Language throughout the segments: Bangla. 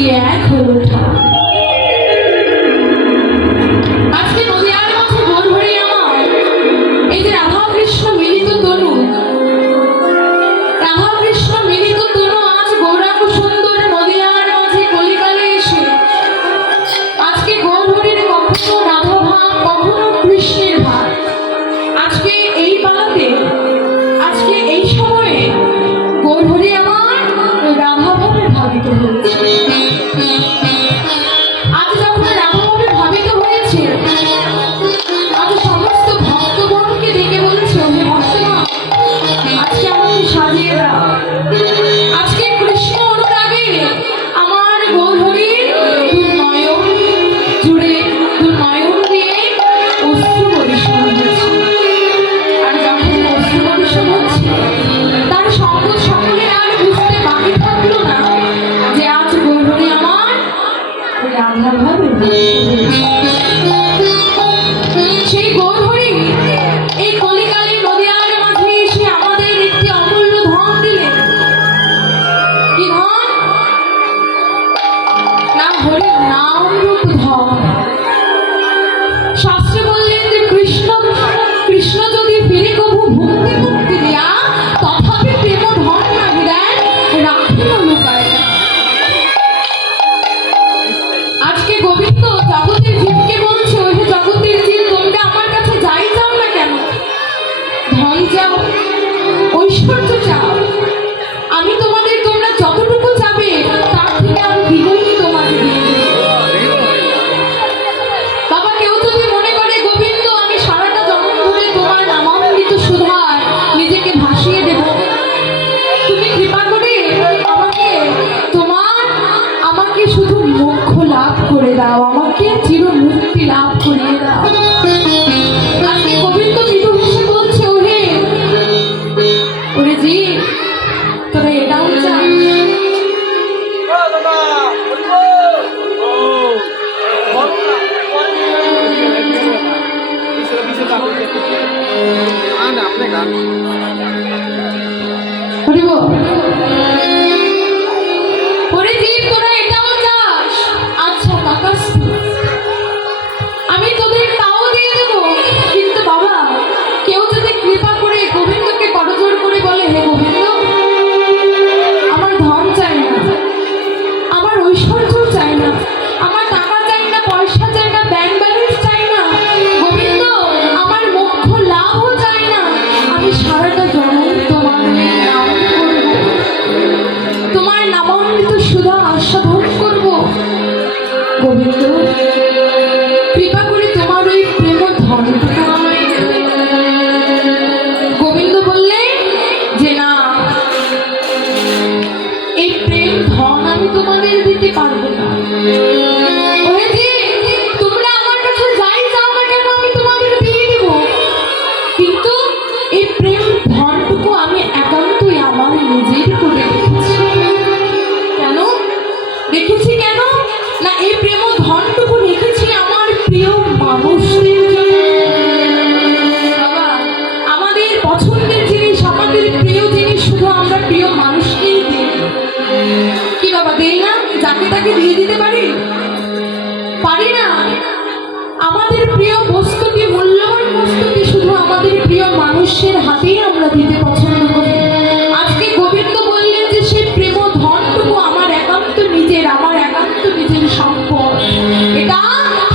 দুই এক হলো ঠাই। আজকে নদিয়ার মাঝে ভোর ভরে আমার এই যে রাধা কৃষ্ণ মিলিত তনু, রাধা কৃষ্ণ মিলিত তনু আজ গৌরাঙ্গ সুন্দর নদিয়ার মাঝে কলিকালে এসে আজকে গৌরহরির কখনো রাধা ভাব কখনো কৃষ্ণের ভাব, আজকে এই পালাতে আজকে এই সময়ে গৌরহরি আমার রাধা ভাবে ভাবিত হয়েছে। আজ যখন রাধা ভাবে ভাবিত হয়েছে, আজ সমস্ত ভক্তগণকে ডেকে বলছে, হে ভক্তগণ, আজকে আমাকে সাজিয়ে দাও। আজকে কৃষ্ণ অনুরাগে আমার গৌরহরির দুর্নয়ন জুড়ে দুর্নয়ন দিয়ে অশ্রু বর্ষণ হচ্ছে। আর যখন অশ্রু বর্ষণ হচ্ছে, তার সঙ্গ সকলে আর বুঝতে বাকি থাকলো না যে আজ গৌরহরি আমার রাধা ভাবে সেই গৌরহরি এই কলিকালে নদিয়ার মাঝে এসে আমাদের একটি অমূল্য ধন দিলেন। কি ধন? না হরি নাম রূপ ধন। শাস্ত্রে বললেন যে কৃষ্ণ কৃষ্ণ যদি ফিরে কভু ভক্তি মুক্তি দিয়া তথাপি প্রেম ধন না দেন রাখিল লুকায়। আজকে গোবিন্দ জগতের জীবকে বলছে, ওই জগতের জীব তোমরা আমার কাছে যাই যাও না কেন, ধন চাও, ঐশ্বর্য চাও, আমি তোমাদের তোমরা যতটুকু চাবে তার থেকে আমি দ্বিগুণ তোমাদের দিয়ে দেব। বাবা, কেউ যদি মনে করে গোবিন্দ আমি সারাটা জন্ম ধরে তোমার নামামৃত সুধায় নিজেকে ভাসিয়ে দেব, তুমি কৃপা করে আমাকে শুধু মোক্ষ লাভ করে দাও, আমাকে চির মুক্তি লাভ করিয়ে দাও। আজকে গোবিন্দ মৃদু হেসে বলছে, ওরে জি, তোরা এটাও চাস? ওরে জি, তোরা এটাও চাস? আচ্ছা তথাস্তু, আমি তোদের তাও দিয়ে দেব। কিন্তু বাবা, কেউ যদি কৃপা করে গোবিন্দকে করজোড় করে বলে, হে গোবিন্দ, আমার ধন চাই না, আমার ঐশ্বর্য চাই না, আমার টাকা চাই না, পয়সা চাই না, ব্যাংক ব্যালেন্স চাই না, গোবিন্দ আমার মোক্ষ লাভও চাই না, আমি সারাটা জন্ম তোমার নাম করব, তোমার নামামৃত সুধা আস্বাদন করব। গোবিন্দ কৃপা করে তোমার ওই প্রেম ধনটুকু আমায় দেবে। গোবিন্দ বললে যে না, এই প্রেম ধন আমি তোমাদের দিতে পারবো না। ওরে জি, তোমরা আমার কাছে যাই চাও না কেন আমি তোমাদের দিয়ে দেব, কিন্তু এই প্রেম ধনটুকু আমি একান্তই আমার নিজের করে রেখেছি। কেন রেখেছি? কেন না, এই প্রেম ধনটুকু রেখেছি আমার প্রিয় মানুষদের জন্য। বাবা, আমাদের পছন্দের জিনিস, আমাদের প্রিয় জিনিস শুধু আমরা প্রিয় মানুষকেই দিই। কি বাবা, দেই না? যাকে তাকে দিয়ে দিতে পারি? পারি না। আমাদের প্রিয় বস্তুটি, মূল্যবান বস্তুটি শুধু আমাদের প্রিয় মানুষের হাতেই আমরা দিতে পছন্দ করি। আজকে গোবিন্দ বললেন যে সেই প্রেম ধনটুকু আমার একান্ত নিজের, আমার একান্ত নিজের সম্পদ। এটা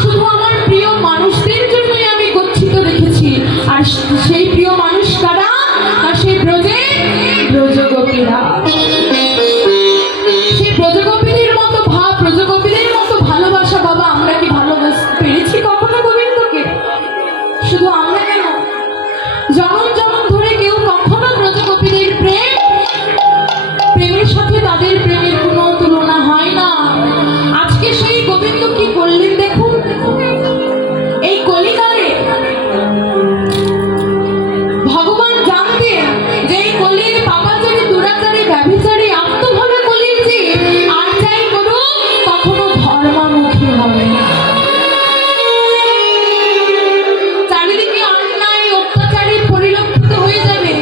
শুধু আমার প্রিয় মানুষদের জন্যই আমি গচ্ছিত রেখেছি। আর সেই প্রিয় মানুষ কারা? আর সেই ব্রজগোপীরা। সেই ব্রজগোপীদের মতো ভাব, ব্রজগোপীদের মতো ভালোবাসা বাবা আমরা কি ভালোবাসতে পেরেছি কখনো গোবিন্দকে? শুধু আমরা কেন, জনম জনম ধরে কেউ কখনো ব্রজগোপীদের প্রেমের সাথে তাদের প্রেমের কোনো তুলনা হয় না। আজকে সেই গোবিন্দ কি করলেন দেখুন। এই কলিকালে ভগবান জানতেন যে এই কলির পাপাচারী, দুরাচারী, ব্যভিচারী, আত্মভাবে কলির যে আর যাই করুক কখনো ধর্মামুখী হবে না। চারিদিকে অন্যায় অত্যাচারী পরিলক্ষিত হয়ে যাবে,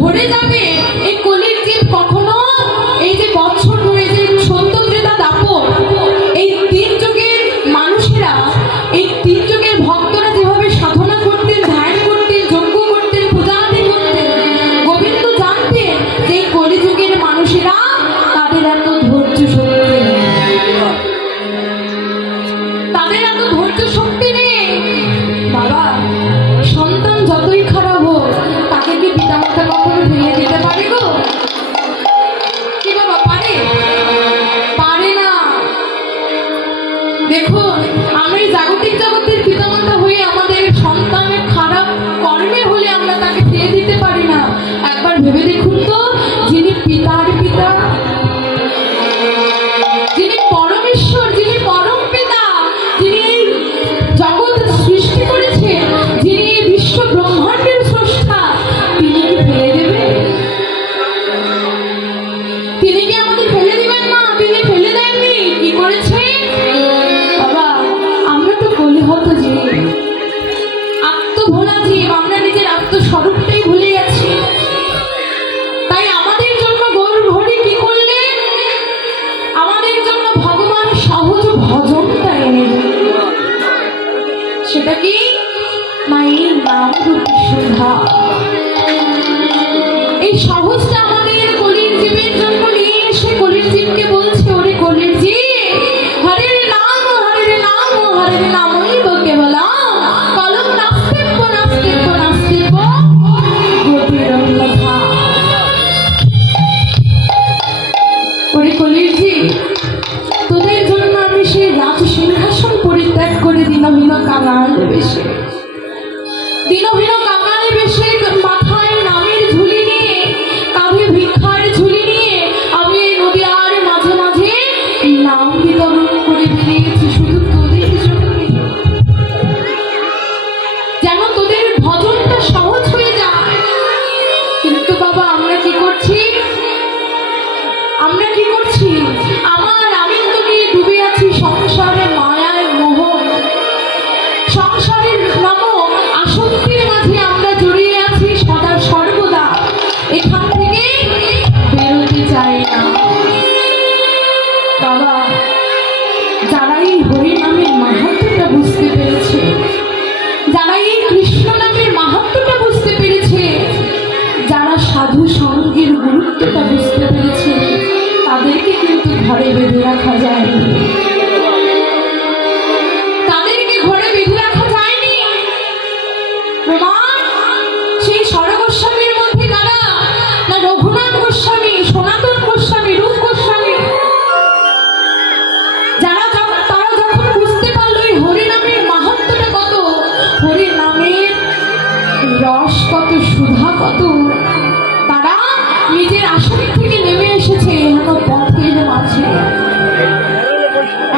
ভরে যাবে। এই কলির জীব কখনো এই যে বছর ধরে সন্ধ্যা। এই সহজটা আমাদের কলির জীবের জন্য নিয়ে এসে কলির জীবকে বলছে, ওরে কলির জীব, হরির নাম হরির নাম হরির নামই তো কেবলাম, কলম নাস্তিব্য নাস্তিব্য নাস্তিব্য গতিরন্নথা। ওরে কলির জীব, তোদের জন্য আমি সেই রাজ সিংহাসন পরিত্যাগ করে দিনহীন কাঙাল বেশে, দিনহীন কাঙাল বেশে, মাথায় নামের ঝুলি নিয়ে, কাঁধে ভিক্ষার ঝুলি নিয়ে আমি এই নদীয়ার মাঝে মাঝে নাম বিতরণ করে বেরিয়েছি শুধু তোদের জন্য, যেন তোদের ভজনটা সহজ হয়ে যায়। কিন্তু বাবা আমরা কি করছি, আমরা কি করছি, আমার আমিত্ব নিয়ে ডুবে আছি সংসারে মায়ায় মোহ, সংসারের নামক আসক্তির মাঝে আমরা জড়িয়ে আছি সদা সর্বদা, এখান থেকে বেরোতে চাই না। বাবা যারা এই হরি নামের মাহাত্ম্যটা বুঝতে পেরেছে, যারা এই কৃষ্ণ নামের মাহাত্ম্যটা বুঝতে পেরেছে, যারা সাধু সঙ্গের গুরুত্বটা বুঝতে পেরেছে, তাদেরকে কিন্তু ঘরে বেঁধে রাখা যায়নি, তাদেরকে ঘরে বেঁধে রাখা যায়নি। প্রমাণ সেই সর গোস্বামীর মধ্যে কারা, না রঘুনাথ গোস্বামী, সনাতন গোস্বামী, রূপ গোস্বামী, যারা তারা যখন বুঝতে পারলো এই হরি নামের মাহাত্ম্যটা কত, হরি নামের রস কত, সুধা কত, তারা নিজের আসন থেকে নেমে এসেছে এহেন পথের মাঝে।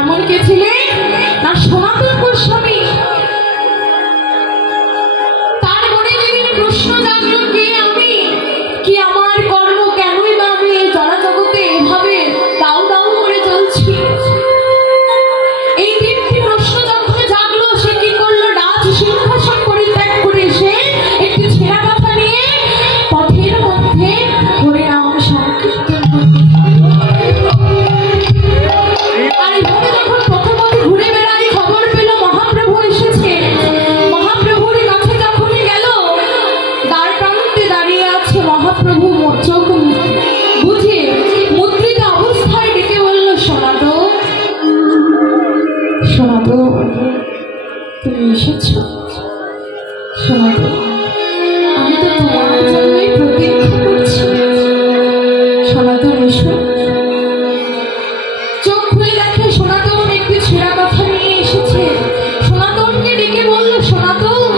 এমন কে ছিলেন না সনাতন গোস্বামী। তার মনে যেদিন প্রশ্ন জাগলো, কে আমি, কি আমার কর্ম, কেনই বা আমি এই জড়জগতে এভাবে দাউ দাউ করে চলছি, এই তিনটি প্রশ্ন যখন জাগলো, সে কি করলো, রাজ সিংহাসন পরিত্যাগ করে এসে একটি ছেঁড়া কথা নিয়ে পথের মধ্যে হরিনাম সংকীর্তন করতে থাকলো। আর এইভাবে যখন প্রথমত ঘুরে বেড়াই, খবর পেল মহাপ্রভু এসেছে, মহাপ্রভুর কাছে যখনই গেল, দ্বার প্রান্তে দাঁড়িয়ে আছে মহাপ্রভু, চোখ বুঝে মুদ্রিত অবস্থায় ডেকে বলল, সনাতন, সনাতন তুমি এসেছ, সনাতন আমি তো তোমার জন্যই প্রতীক্ষা করছি, সনাতন এসো। চোখ খুলে দেখে সনাতন একটি ছেঁড়া কথা নিয়ে এসেছে। সনাতনকে ডেকে বলল, সনাতন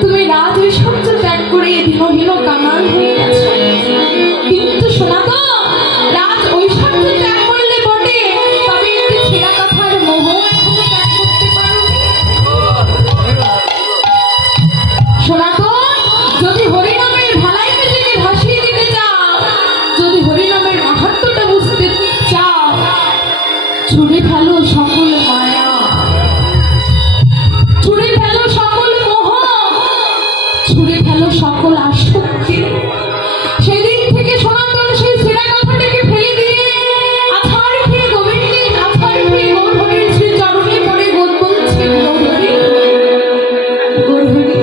তুমি রাজ ঐশ্বর্য ত্যাগ করে দিনহীন কাঙাল হয়ে গেছো, কিন্তু সনাতন রাজ ঐশ্বর্য ত্যাগ করলে বটে, তবে একটি ছেঁড়া কথার মোহ এখনো ত্যাগ করতে পারো। সনাতন যদি হরিনামের ভালাইকে থেকে ভাসিয়ে দিতে চাও, যদি হরিনামের মাহাত্ম্যটা বুঝতে চাও, ছুড়ে ফেলো সকল মায়া, ছুড়ে ফেলো সকল মোহ, ছুড়ে ফেলো সকল আসক্তি। সেদিন থেকে সনাতন সেই ছেঁড়া কথাটাকে ফেলে দিয়ে আছাড় খেয়ে গোবিন্দের, আছাড় খেয়ে গৌরহরির শ্রী চরণে পড়ে গোদ বলছে, গৌরহরি গৌরহরি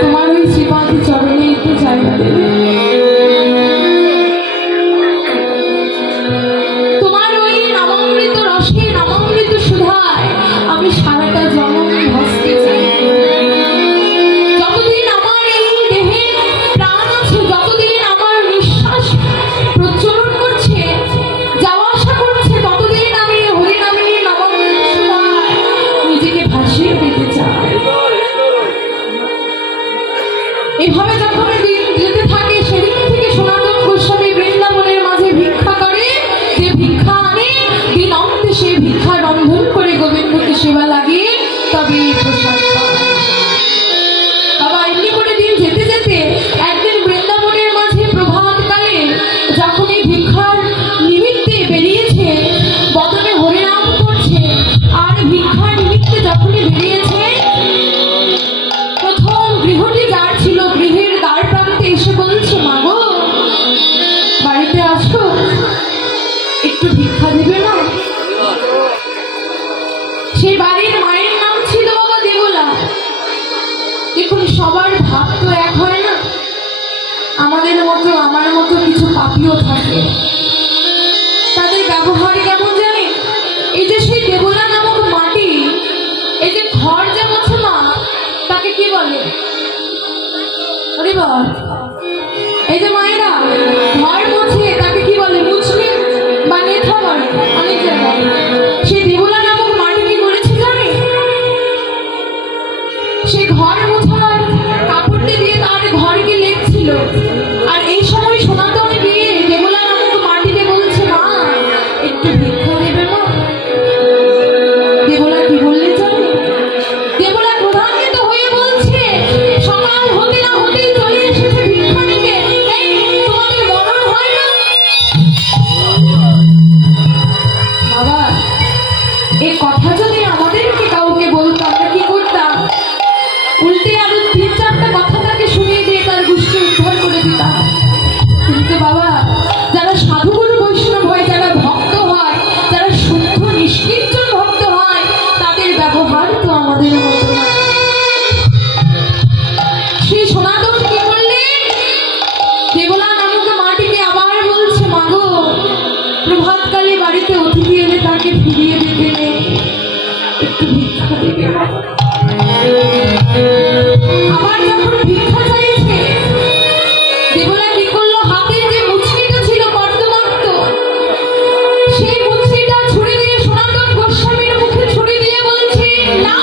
তোমার ওই শ্রীপাদ চরণে একটু জায়গা দেবে, তোমার ওই নামামৃত রসে, নামামৃত সুধায় আমি সারাটা জনম ভাসতে চাই। যতদিন আমার এই দেহে প্রাণ আছে, যতদিন আমার নিঃশ্বাস প্রচলন করছে, যাওয়া আসা করছে, ততদিন আমি হরিনামে নামামৃত সুধায় নিজেকে ভাসিয়ে দিতে চাই। এভাবে যখন দিন যেতে থাকে, সেদিন থেকে সনাতন গোস্বামী বৃন্দাবনের মাঝে ভিক্ষা করে, যে ভিক্ষা আনে দিন অন্তে সে ভিক্ষা রন্ধন করে গোবিন্দকে সেবা লাগিয়ে তবে প্রসাদ পায়। বাবা এমনি করে দিন যেতে যেতে একদিন বৃন্দাবনের মাঝে প্রভাতকালে যখন এই ভিক্ষার নিমিত্তে বেরিয়েছে, বদনে হরিনাম করছে, আর ভিক্ষার নিমিত্তে যখনই বেরিয়েছে, প্রথম গৃহটি যার ছিল, গৃহের দ্বার প্রান্তে এসে বলছে, মাগো বাড়িতে আসো, একটু ভিক্ষা দেবে না। সেই বাড়ির মায়ের নাম ছিল বাবা দেবলা। দেখুন, সবার ভাব তো এক হয় না। আমাদের মতো, আমার মতো কিছু পাপিও থাকে। তাদের ব্যবহার কেমন জানে? এই যে সেই দেবলা নামক মাটি, এই যে ঘর যে মোছে মা, তাকে কি বলে? এই যে মায়েরা ঘর মোছে তাকে কি বলে? মুছলি বা নেথা বলে অনেক জায়গায়। সেই দেবলা নামক মাটি কি করেছে জানে? সে ঘর মোছার কাপড়টি দিয়ে তার ঘরকে লেপছিল। আর এই সময় সনাতনে গিয়ে দেবলা নামক মাটিতে বলছে, মা একটু ভিক্ষা দেবে মা। দেবলা কি বললে জানে? দেবলা ক্রোধান্বিত হয়ে বলছে, সকাল হতে না হতেই চলে এসেছে ভিক্ষা নিতে। এই তোমাদের মরণ হয় না? বাবা, এই কথা যদি আমাদেরকে কাউকে বলতো, আমরা কি করতাম? উল্টে আরো 3-4টা কথা তাকে শুনিয়ে দিয়ে তার গোষ্ঠী উদ্ধার করে দিতাম। কিন্তু বাবা, যারা সাধুগুরু বৈষ্ণব হয়, যারা ভক্ত হয়, যারা শুদ্ধ নিষ্কিঞ্চন ভক্ত হয়, তাদের ব্যবহার তো আমাদের মতো না। শ্রী সনাতন কি করলেন? দেবলা নামক মাটিকে আবার বলছে, মাগো প্রভাতকালে বাড়িতে অতিথি এলে তাকে ফিরিয়ে দিতে নেই, একটু ভিক্ষা দেবে বাবা। আবার যখন ভিক্ষা চাইছে, দেবলা কি করলো? হাতে যে মুচকিটা ছিল কর্দমাক্ত, সেই মুচকিটা ছুড়ে দিয়ে সনাতন গোস্বামীর মুখে ছুড়ে দিয়ে বলছে, না।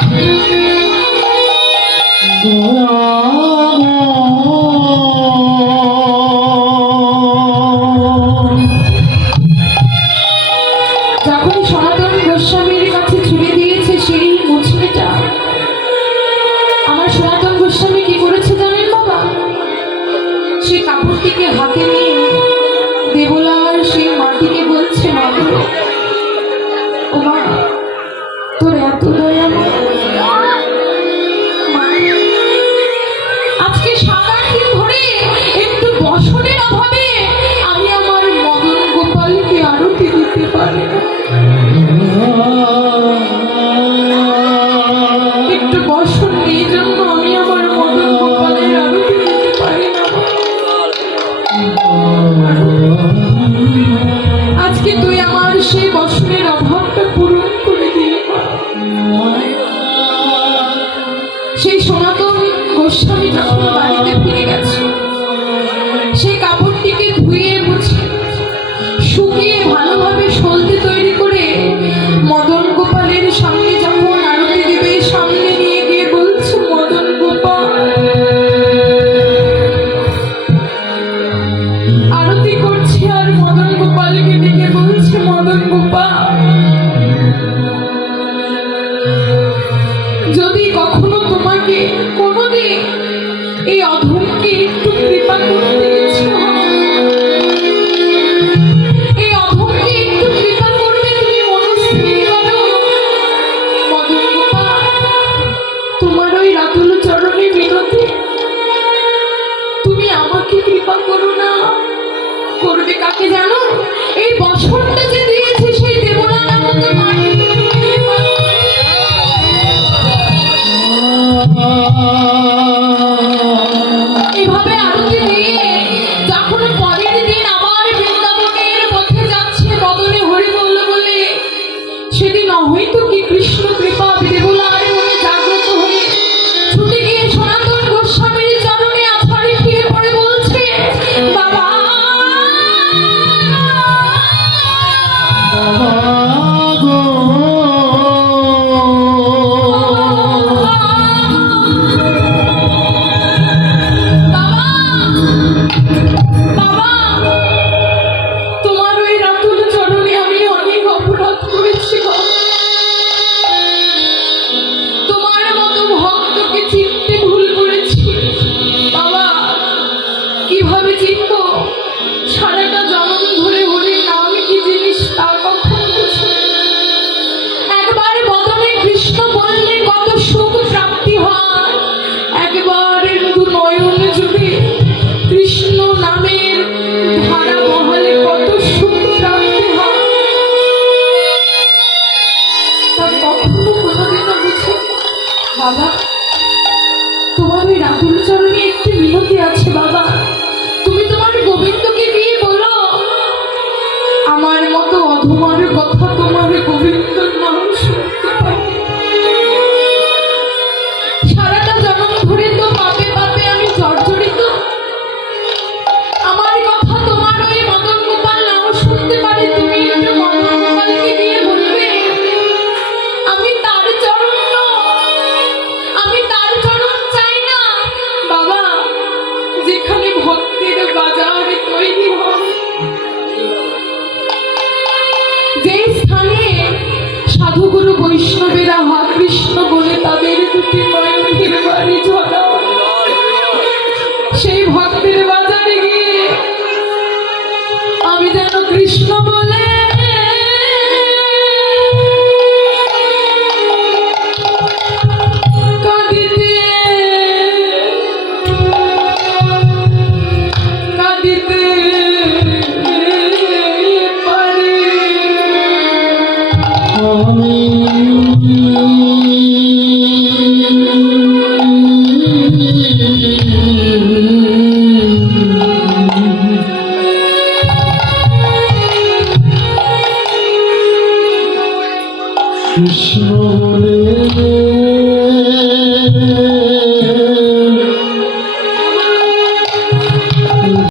যখন সনাতন গোস্বামীর কাছে ছুড়ে দিয়েছে সেই মুচকিটা, আমার সনাতন গোস্বামী কি করেছে জানেন বাবা? সে কাপড়টিকে হাতে নিয়ে দেবলার সেই মাটিকে বলছে, মাগো ও মা, তোর এত দয়া মা, আজকে 7-8 দিন ধরে একটু বসনের অভাবে আমি আমার মদন গোপালকে আরতি দিতে পারি না। একটু বসন এই জন্য আমি আমার মদন গোপালের আরতি দিতে পারি না। আজকে তুই আমার সেই বসনের অভাবটা পূরণ করে দিলি। সেই সনাতন গোস্বামী যখন বাড়িতে ফিরে গেছে, সেই কাপড়টিকে ধুয়ে মুছে শুকিয়ে ভালোভাবে সলতে তৈরি করে মদন গোপালের সামনে যখন আরতি দেবে, সামনে নিয়ে গিয়ে বলছে, মদন গোপাল। আরতি করছে আর মদন গোপালকে ডেকে বলছে, মদন গোপাল, যদি কখনো তোমাকে কোনোদিন এই অধমকে একটু কৃপা করতে ইচ্ছে হয়, এই অধমকে একটু কৃপা করতে তুমি মনস্থির করো, মদন গোপাল, তোমার ওই রাতুল চরণে বিনতি, তুমি আমাকে কৃপা করো না। করবে কাকে জানো? এই বসনটা যে দিয়েছে সেই দেবলা নামক মাটি। এভাবে আরতি দিয়ে যখন পরের দিন আবার বৃন্দাবনের পথে যাচ্ছে বদনে হরি বলল বলে, সেদিন হয়তো কি কৃষ্ণ কৃপা দেবলার মনে জাগ্রত হয়ে ছুটে গিয়ে সনাতন গোস্বামীর চরণে আছাড়ে খেয়ে পড়ে বলছে, বাবা তোমার ওই রাতুল চরণে একটি মিনতি আছে বাবা, তুমি তোমার গোবিন্দকে গিয়ে বলো আমার মতো অধমার কথা তোমার গোবিন্দর নাম শুনতে পাই। সারাটা জন্ম ধরে তো পাপে পাপে আমি জর্জরিত, আমার কথা তোমার ওই মদন গোপাল নাও শুনতে পারে, তুমি একটু মদন গোপালকে গিয়ে বলবে আমি তার চরণ আমি তার চরণ চাই না বাবা, যেখানে ভক্তের বাজার তৈরি হয়, যে স্থানে সাধুগুরু বৈষ্ণবেরা হা কৃষ্ণ বলে তাদের দুটি নয়নের বাড়ি ঝরা, সেই ভক্তের বাজারে গিয়ে আমি যেন কৃষ্ণ বলে কাঁদিতে কাঁদিতে পারি। কৃষ্ণ